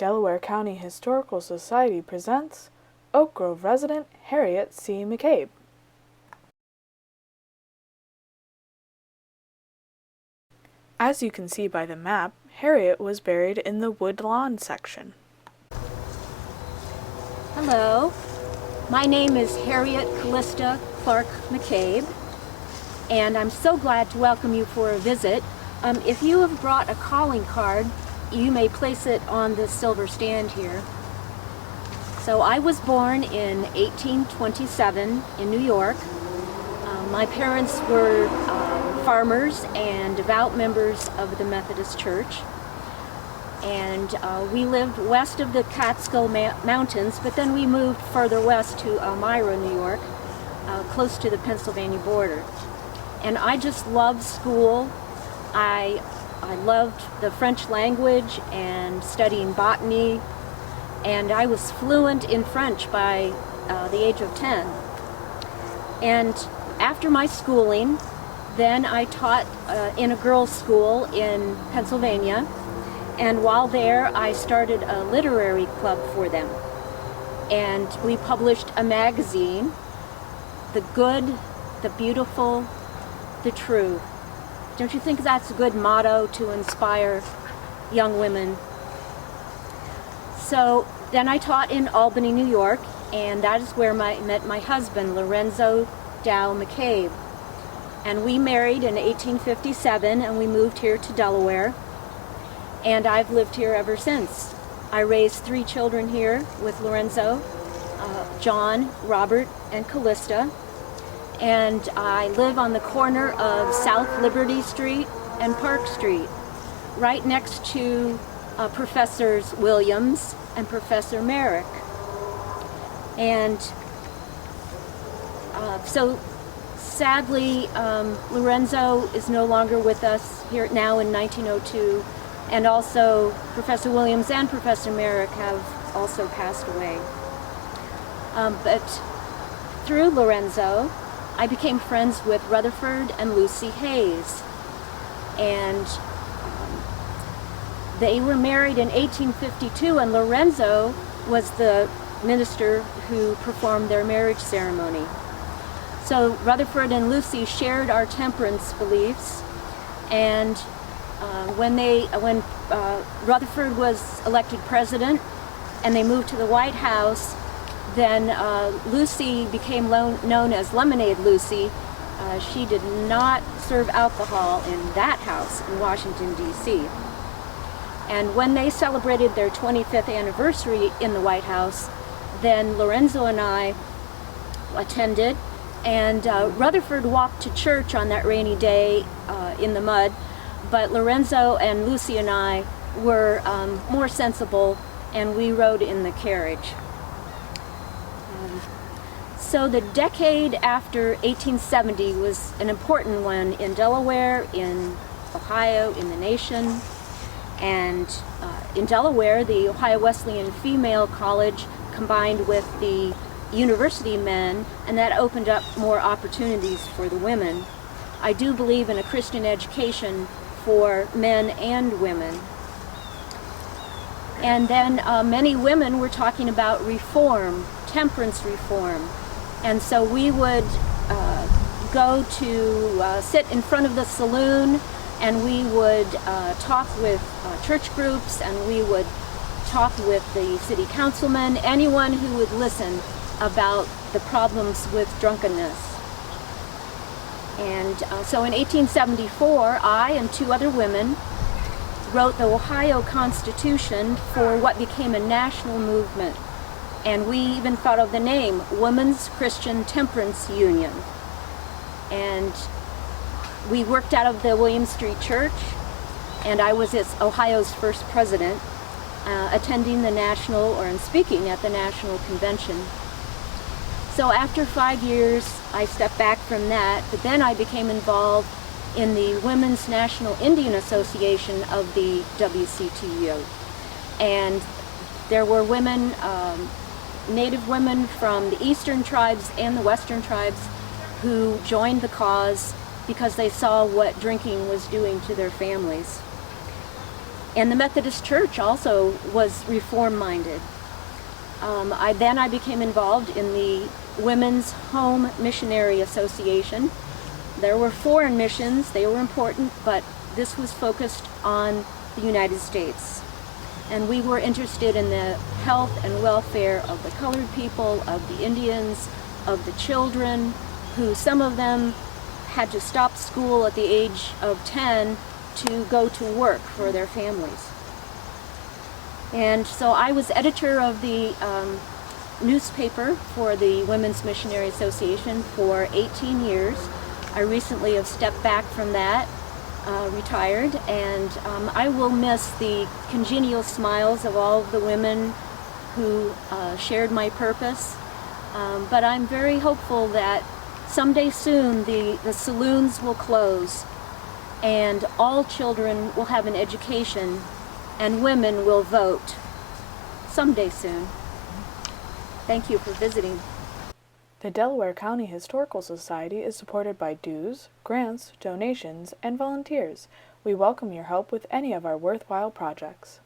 Delaware County Historical Society presents Oak Grove resident Harriett C. McCabe. As you can see by the map, Harriett was buried in the Woodlawn section. Hello, my name is Harriett Callista Clark McCabe, and I'm so glad to welcome you for a visit. If you have brought a calling card, you may place it on the silver stand here. So I was born in 1827 in New York. My parents were farmers and devout members of the Methodist Church. And we lived west of the Catskill Mountains, but then we moved further west to Elmira, New York, close to the Pennsylvania border. And I just loved school. I loved the French language and studying botany, and I was fluent in French by the age of 10. And after my schooling, then I taught in a girls' school in Pennsylvania, and while there I started a literary club for them. And we published a magazine, The Good, the Beautiful, the True. Don't you think that's a good motto to inspire young women? So then I taught in Albany, New York, and that is where I met my husband, Lorenzo Dow McCabe. And we married in 1857, and we moved here to Delaware, and I've lived here ever since. I raised 3 children here with Lorenzo, John, Robert, and Callista. And I live on the corner of South Liberty Street and Park Street, right next to Professors Williams and Professor Merrick. And so sadly, Lorenzo is no longer with us here now in 1902, and also Professor Williams and Professor Merrick have also passed away. But through Lorenzo, I became friends with Rutherford and Lucy Hayes, and they were married in 1852, and Lorenzo was the minister who performed their marriage ceremony. So Rutherford and Lucy shared our temperance beliefs, and when Rutherford was elected president and they moved to the White House, then Lucy became known as Lemonade Lucy. She did not serve alcohol in that house in Washington, D.C. And when they celebrated their 25th anniversary in the White House, then Lorenzo and I attended, and Rutherford walked to church on that rainy day in the mud, but Lorenzo and Lucy and I were more sensible, and we rode in the carriage. So the decade after 1870 was an important one in Delaware, in Ohio, in the nation. And in Delaware, the Ohio Wesleyan Female College combined with the university men, and that opened up more opportunities for the women. I do believe in a Christian education for men and women. And then many women were talking about reform, temperance reform. And so we would go to sit in front of the saloon, and we would talk with church groups, and we would talk with the city councilmen, anyone who would listen about the problems with drunkenness. And so in 1874, I and 2 other women wrote the Ohio Constitution for what became a national movement. And we even thought of the name, Women's Christian Temperance Union. And we worked out of the William Street Church, and I was Ohio's first president, attending the national, and speaking at the national convention. So after 5 years, I stepped back from that, but then I became involved in the Women's National Indian Association of the WCTU. And there were women, Native women from the eastern tribes and the western tribes who joined the cause because they saw what drinking was doing to their families. And the Methodist Church also was reform-minded. I became involved in the Women's Home Missionary Association. There were foreign missions, they were important, but this was focused on the United States. And we were interested in the health and welfare of the colored people, of the Indians, of the children, who some of them had to stop school at the age of 10 to go to work for their families. And so I was editor of the newspaper for the Women's Missionary Association for 18 years. I recently have stepped back from that, retired, and I will miss the congenial smiles of all of the women who shared my purpose. But I'm very hopeful that someday soon the saloons will close and all children will have an education and women will vote someday soon. Thank you for visiting. The Delaware County Historical Society is supported by dues, grants, donations, and volunteers. We welcome your help with any of our worthwhile projects.